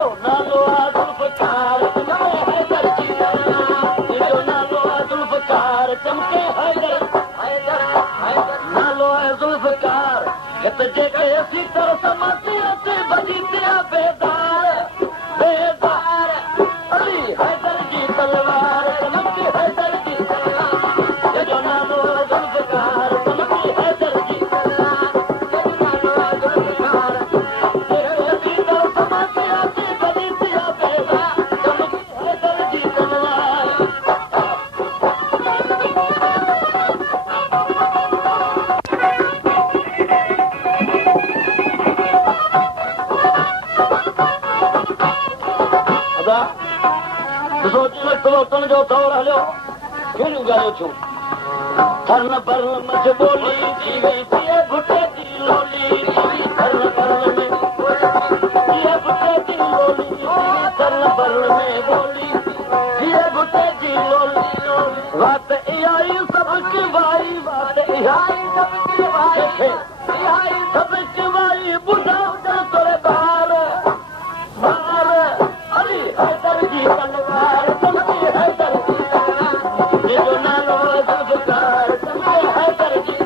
नालो जुल्फकार चमके हैदर जी जो नालो जुल्फकार चमके हैदर नालो है जुल्फकार हित जेके असी कर समाती अते बजी तिया बेदार बेदार अली हैदर जी तलवार चमके हैदर जी जो नालो जुल्फकार चमके हैदर जी जो दौड़ हलो कहिड़ियूं ॻाल्हियूं थियूं थर्न बर्न मच ॿोली थी वई थिए भुटे जी लोली थर्न बर्न में थिए भुटे जी लोली थर्न बर्न में ॿोली थिए भुटे जी लोली वात इहा ई सभु चिवाई वात इहा ई सभु चिवाई इहा ई सभु चिवाई ॿुधा तोरे ॿार ॿार अली हैदर जी तलवार चमके हैदर जी जो नालो जुल्फकार चमके हैदर जी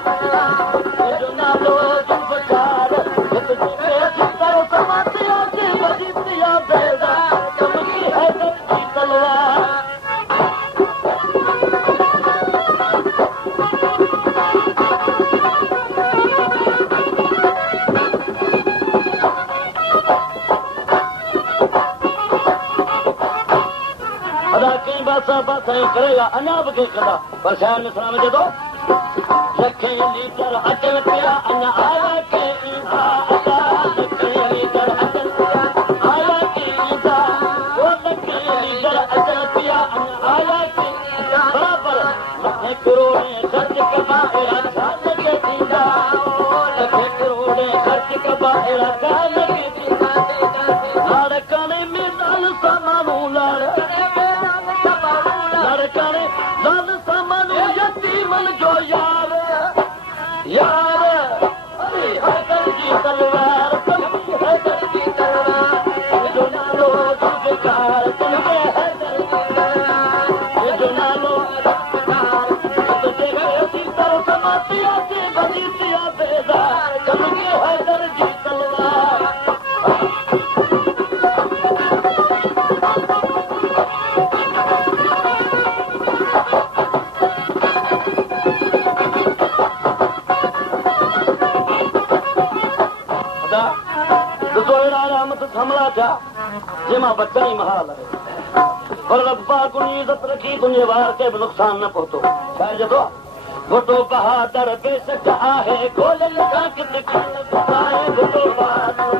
जो नालो जुल्फकार हित जेके अची कर समाती अचे बजी तिया बेदार चमके हैदर जी तलवार करेगा अञा बि कंहिं कंदा पर शायदि इस्लाम जे तो लखे लीटर अचन पिया अञा आया के ईंदा लखे लीटर अचन पिया आया के ईंदा वो लखे लीटर अचन पिया अञा आया के बराबर लखे करोड़े ख़र्च कबा अहिड़ा ख़्याल के थींदा लखे करोड़े ख़र्च कबा अहिड़ा ख़्याल के थींदा लाड़काने में लाल सा माण्हू लाल सामान यतीमन जो यार यार अली हैदर जी तलवार चमके हैदर जी तलवार जो नालो जुल्फकार चमके हैदर जी जो नालो जुल्फकार तो जेके असी तर समाती अचे बजी तिया बेदार चमके हैदर जी तलवार हमला थिया जंहिंमां बचा ई महाल आहे पर रब्बा गुणी इज़त रखी तुंहिंजे वार खे बि नुक़सान न पहुतो छा चए थो बहादुर बेशक आहे गोलल खां किथे भुटो बहादुर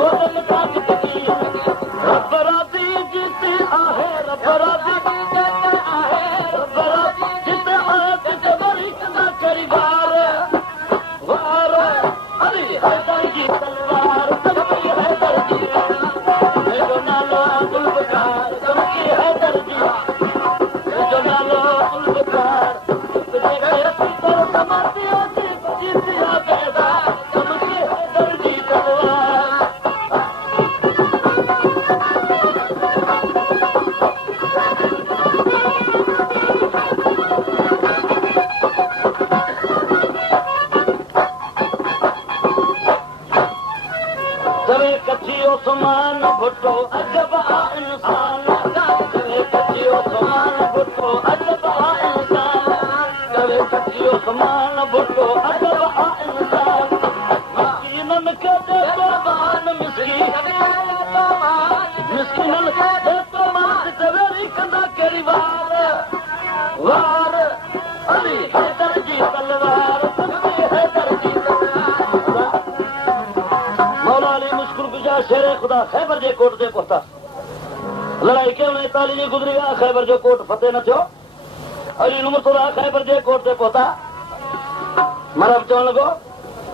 गोलल खां किथे रब राज़ी जिते आहे रब राज़ी आहे रब राज़ी जिते आहे वरी कंदा करी वार वार अली हैदर जी तलवार जो नालो जुल्फकार चमके हैदर जी जो नालो जुल्फकार जेके असी तर समाती अचे बजी तिया बेदार चमके हैदर जी तलवार कची ओसमान भुटो अजब इंसान कची ओसमान भुटो अजब इंसान कची ओसमान भुटो अजब इंसान मिस्कीनन के देतो मान मिस्कीनन के देतो मान तेरी कंदा करी वार वार अली हैदर जी तलवार हैदर जी शेर खुदा खैबर जे कोट ते पहुता लड़ाई के 49 गुज़री विया खैबर जो कोट फतेह न थियो अली नुमतुल्लाह खैबर जे कोट ते पहुता मरब चवण लॻो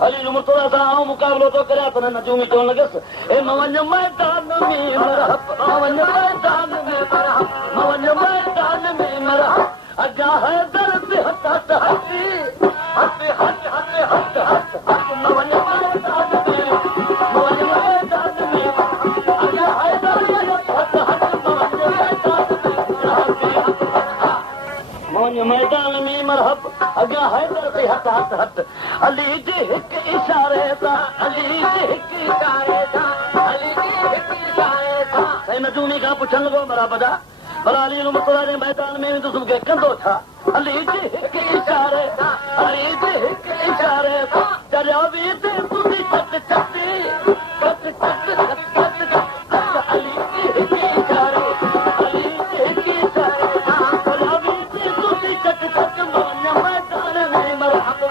अली नुमतुल्लाह सां आऊं मुक़ाबिलो थो करियां त नजूमी चवण लॻसि ए मवञ मैदान में मरहब मवञ मैदान में मरहब मवञ मैदान में मरहब अजा हैदर ते हथ हथ हथी हथ हथ हथ हथ हथ हथ मवञ मैदान में मवञ मैदान में मैदान में मरहब अॻियां हैदर ते हथ हथ हथ अली जे हिक इशारे सां अली जे हिक इशारे सां अली जे हिक इशारे सां साईं नजूमी खां पुछण लॻो मरहब जा भला अली मुतला जे मैदान में वेंदुसि मूंखे कंदो छा अली जे हिक इशारे सां अली जे हिक इशारे सां चरिया बि ते तुंहिंजी चट चट चट चट चट चट अली जे हिक इशारे अली जे हिक इशारे सां चरिया बि ते तुंहिंजी चट चट वञ मैदान में मरहब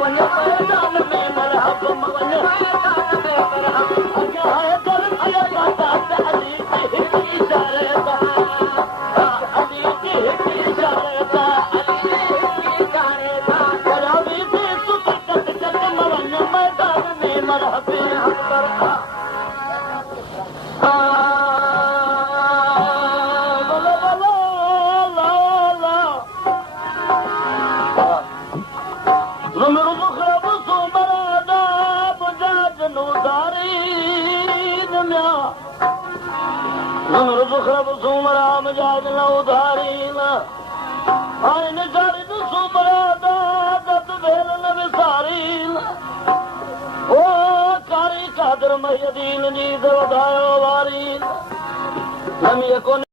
वञ मैदान में मरहब वञ मैदान में मरहब अॻियां हैदर आया त अली जे हिक इशारे सां अली जे हिक इशारे सां अली जे हिक इशारे सां चरिया बि ते तुंहिंजी चट चट वञ मैदान में मरहब कोन